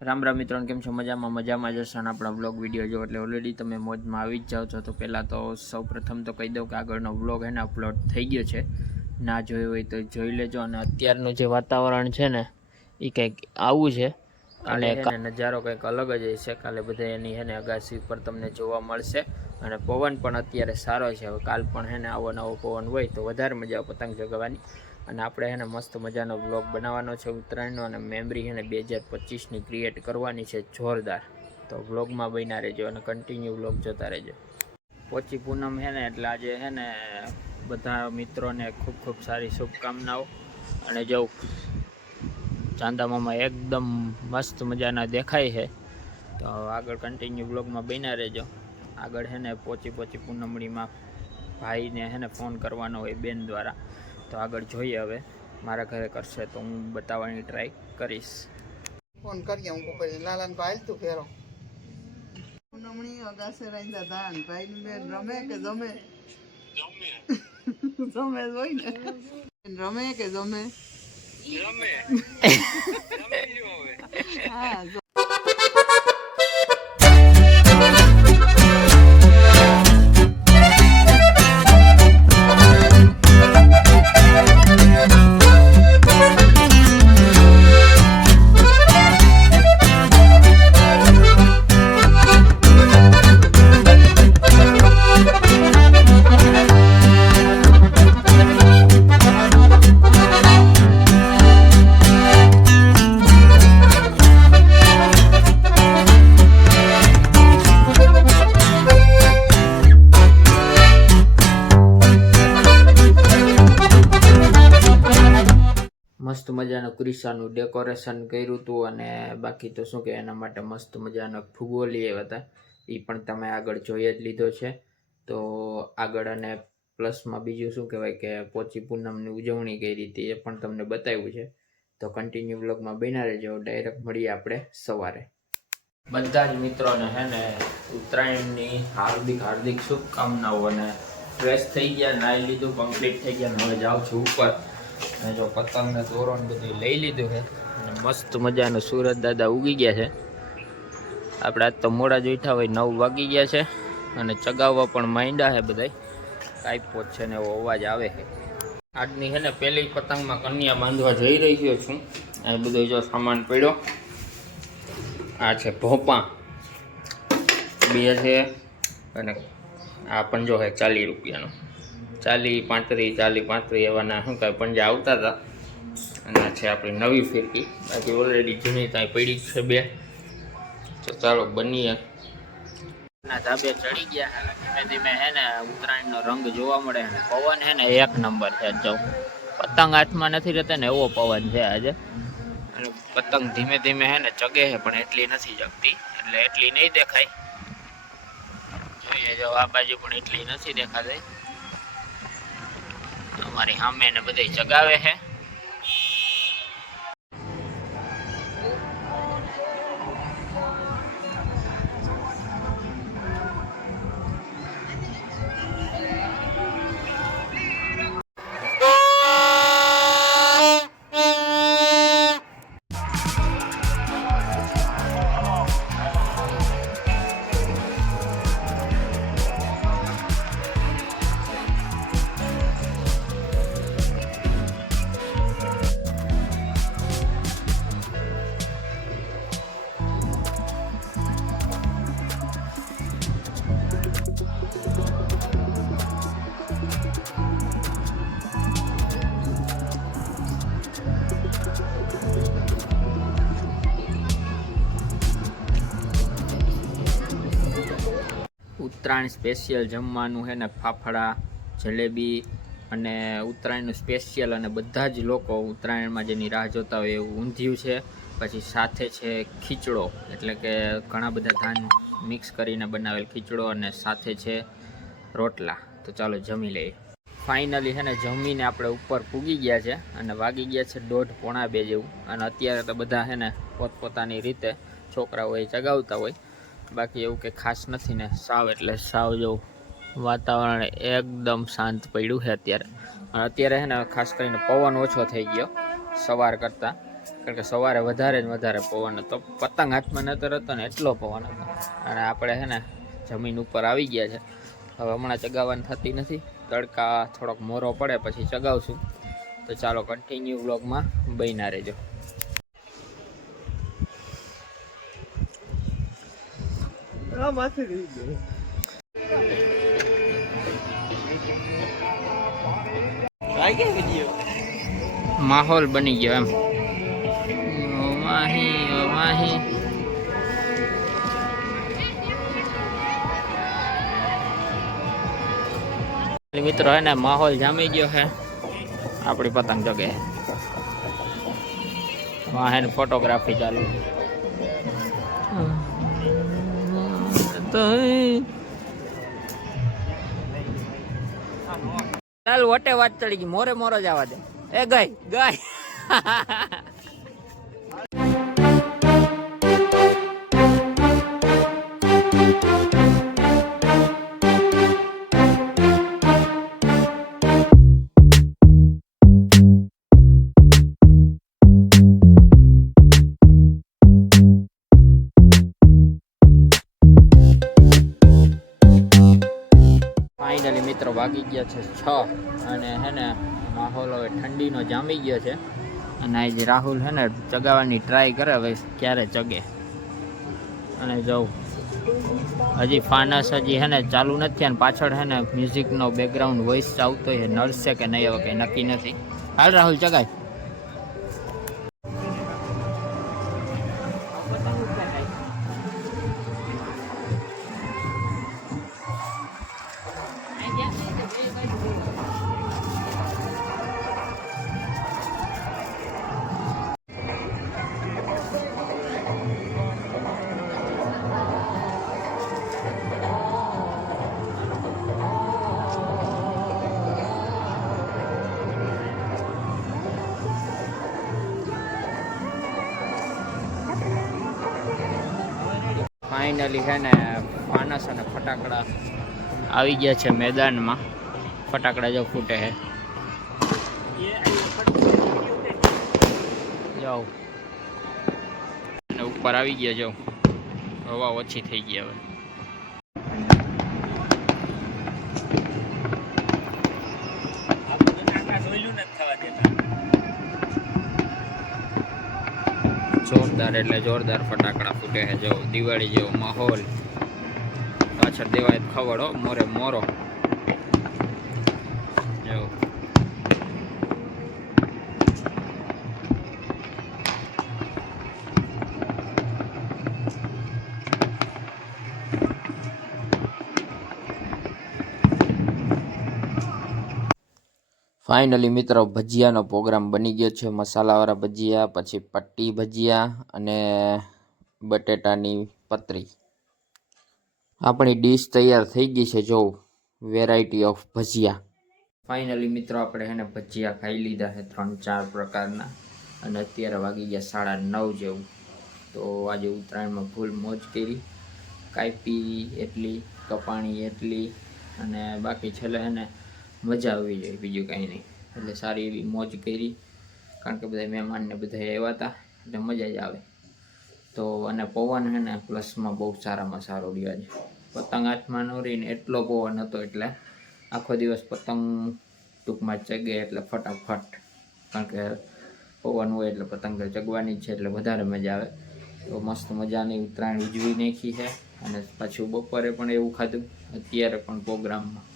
રામ રામ મિત્રો, કેમ છો? મજામાં જશો અને આપણા વ્લોગ વિડીયો જો એટલે ઓલરેડી તમે મોજમાં આવી જ જાઓ છો. તો પહેલાં તો સૌ પ્રથમ તો કહી દઉં કે આગળનો વ્લોગ એને અપલોડ થઈ ગયો છે. ના જોયો હોય તો જોઈ લેજો. અને અત્યારનું જે વાતાવરણ છે ને એ કંઈક આવું છે. કાલે એને નજારો કંઈક અલગ જ હશે. કાલે બધા એની એને અગાસી ઉપર તમને જોવા મળશે. અને પવન પણ અત્યારે સારો છે. હવે કાલ પણ એને આવો નવો પવન હોય તો વધારે મજા આવે પતંગ ચગાવવાની. અને આપણે એને મસ્ત મજાનો વ્લોગ બનાવવાનો છે ઉત્તરાયણનો. અને મેમરી એને 2025ની ક્રિએટ કરવાની છે જોરદાર. તો વ્લોગમાં બન્યા રહેજો અને કન્ટિન્યુ વ્લોગ જોતા રહેજો. પોચી પૂનમ છે ને એટલે આજે છે ને બધા મિત્રોને ખૂબ ખૂબ સારી શુભકામનાઓ. અને જો ચાંદા મામા એકદમ મસ્ત મજાના દેખાય છે. તો આગળ કન્ટિન્યુ વ્લોગમાં બન્યા રહેજો. આગળ છે ને પોચી પૂનમણીમાં ભાઈને છે ને ફોન કરવાનો હોય બેન દ્વારા. તો આગળ જોઈએ, હવે મારા ઘરે કરશે તો હું બતાવવાની ટ્રાય કરીશ. ફોન કરીએ હું પછી લાલાને ભાઈ તું ફેરો પૂનમણી અગાસે રાંધા ધાન ભાઈ ની બેન રમે કે જમે જમે હોય ને રમે કે જમે હા મસ્ત મજાનું ક્રિશાનું ડેકોરેશન કર્યું હતું. અને બાકી તો શું કે એના માટે મસ્ત મજાનો ફુગ્ગો લઈ આવ્યા હતા. એ પણ તમે આગળ જોઈ જ લીધો છે. તો આગળ અને પ્લસમાં બીજું શું કહેવાય કે પોચી પૂનમની ઉજવણી કરી હતી એ પણ તમને બતાવ્યું છે. તો કન્ટિન્યુ વ્લોગમાં બન્યા રહેજો. ડાયરેક્ટ મળીએ આપણે સવારે. બધા જ મિત્રોને છે ને ઉત્તરાયણની હાર્દિક શુભકામનાઓ. અને ફ્રેશ થઈ ગયા, નાહી લીધું, કમ્પ્લીટ થઈ ગયા. હવે જાઉં છું ઉપર. અને જો પતંગને દોરો ને બધું લઈ લીધું છે. અને મસ્ત મજાનો સુરત દાદા ઉગી ગયા છે. આપણે આજ તો મોડા જોઈતા હોય, 9 વાગી ગયા છે. અને ચગાવવા પણ માંડ્યા છે બધા. કાંઈ છે ને એવો અવાજ આવે છે. આજની છે ને પહેલી પતંગમાં કન્યા બાંધવા જઈ રહ્યો છું. આ બધો જો સામાન પડ્યો. આ છે ભોપા 2 છે. અને આ પંજો છે 40 રૂપિયાનો. 40-35 એવાના શું કાંઈ પંજા આવતા હતા. અને આ છે આપણી નવી ફિરકી. બાકી ઓલરેડી જૂની ત્યાં પડી છે 2. તો ચાલો બનીએ. ના ધાબે ચડી ગયા. ધીમે ધીમે હે ને ઉત્તરાયણનો રંગ જોવા મળે. અને પવન હે ને 1 નંબર છે. જો પતંગ હાથમાં નથી રહેતા ને એવો પવન છે આજે. અને પતંગ ધીમે ધીમે હે ને ચગે છે પણ એટલી નથી જગતી. એટલે એટલી નહીં દેખાય. જોઈએ જો આ બાજુ પણ એટલી નથી દેખાતી. અમારી સામે ને બધે ચગાવે છે. ઉત્તરાયણ સ્પેશિયલ જમવાનું છે ને ફાફડા, જલેબી અને ઉત્તરાયણનું સ્પેશિયલ. અને બધા જ લોકો ઉત્તરાયણમાં જેની રાહ જોતા હોય એવું ઊંધિયું છે. પછી સાથે છે ખીચડો, એટલે કે ઘણા બધા ધાન મિક્સ કરીને બનાવેલ ખીચડો. અને સાથે છે રોટલા. તો ચાલો જમી લઈએ. ફાઇનલી છે ને જમીને આપણે ઉપર પૂગી ગયા છે. અને વાગી ગયા છે 1:30-2 જેવું. અને અત્યારે તો બધા છે ને પોતપોતાની રીતે છોકરાઓ એ ચગાવતા હોય. બાકી એવું કંઈ ખાસ નથી ને. સાવ એટલે સાવ જો વાતાવરણ એકદમ શાંત પડ્યું છે અત્યારે. અત્યારે છે ને ખાસ કરીને પવન ઓછો થઈ ગયો સવાર કરતાં. કારણ કે સવારે વધારે ને વધારે પવન હતો, પતંગ હાથમાં નતો રહેતો ને એટલો પવન હતો. અને આપણે છે ને જમીન ઉપર આવી ગયા છે. હવે હમણાં ચગાવવાની થતી નથી, તડકા થોડોક મોરો પડે પછી ચગાવશું. તો ચાલો કન્ટિન્યુ વ્લોગમાં બન્યા રહેજો. માહોલ બની ગયો એમ. મિત્રો હે ને માહોલ જામી ગયો છે, આપણી પતંગ જગે હે ને ફોટોગ્રાફી ચાલુ. ચાલ વટે વાત ચડી ગઈ, મોરે મોરો જવા દે. એ ગઈ ગઈ. ફાઇનલી મિત્રો વાગી ગયા છે 6 અને હે ને માહોલ હવે ઠંડીનો જામી ગયો છે. અને આજે રાહુલ હે ને ચગાવવાની ટ્રાય કરે, હવે ક્યારે ચગે. અને જવું હજી ફાનસ હજી હે ને ચાલુ નથી, અને પાછળ હે ને મ્યુઝિકનો બેકગ્રાઉન્ડ વોઇસ આવતો હોય, નડશે કે નહીં હવે કંઈ નક્કી નથી. હાલ રાહુલ ચગાય. ફાઇનલી છે ને ફાનસ અને ફટાકડા આવી ગયા છે મેદાનમાં. ફટાકડા જો ફૂટે છે. જાઓ અને ઉપર આવી ગયા, જાઓ હવા ઓછી થઈ ગઈ હવે. જોરદાર એટલે જોરદાર ફટાકડા ફૂટે છે. જો દિવાળી જેવો માહોલ. પાછળ દેવાય ખબર હો, મોરે મોરો. જો ફાઇનલી મિત્રો ભજીયાનો પ્રોગ્રામ બની ગયો છે. મસાલાવાળા ભજીયા, પછી પટ્ટી ભજીયા અને બટેટાની પતરી. આપણી ડીશ તૈયાર થઈ ગઈ છે. જો વેરાયટી ઓફ ભજીયા. ફાઇનલી મિત્રો આપણે એને ભજીયા ખાઈ લીધા છે 3-4 પ્રકારના, અને અત્યારે વાગી ગયા 9:30 જેવું. તો આજે ઉત્તરાયણમાં ફૂલ મોજ કરી. કાપી એટલી, કપાણી એટલી, અને બાકી છેલ્લે એને મજા આવી જાય, બીજું કાંઈ નહીં. એટલે સારી એવી મોજ કરી, કારણ કે બધા મહેમાનને બધા આવ્યા હતા, એટલે મજા જ આવે. તો અને પવન છે ને પ્લસમાં બહુ સારામાં સારો રહ્યો છે. પતંગ હાથમાં ન રહીને એટલો પવન હતો, એટલે આખો દિવસ પતંગ ટૂંકમાં ચગે એટલે ફટાફટ. કારણ કે પવન હોય એટલે પતંગ ચગવાની જ છે, એટલે વધારે મજા આવે. તો મસ્ત મજાની ઉત્તરાયણ ઉજવી નાખી છે. અને પાછું બપોરે પણ એવું ખાધું, અત્યારે પણ પ્રોગ્રામમાં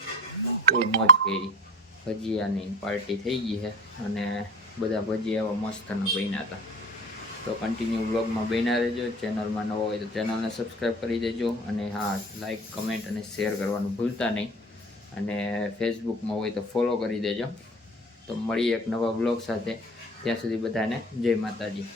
ફૂલ મોજ કરી. ભજીયાની પાર્ટી થઈ ગઈ છે, અને બધા ભજીયા એવા મસ્તના બન્યા હતા. તો કન્ટિન્યુ બ્લોગમાં બન્યા રહેજો. ચેનલમાં નવો હોય તો ચેનલને સબસ્ક્રાઈબ કરી દેજો. અને હા, લાઈક, કમેન્ટ અને શેર કરવાનું ભૂલતા નહીં. અને ફેસબુકમાં હોય તો ફોલો કરી દેજો. તો મળીએ એક નવા બ્લોગ સાથે. ત્યાં સુધી બધાને જય માતાજી.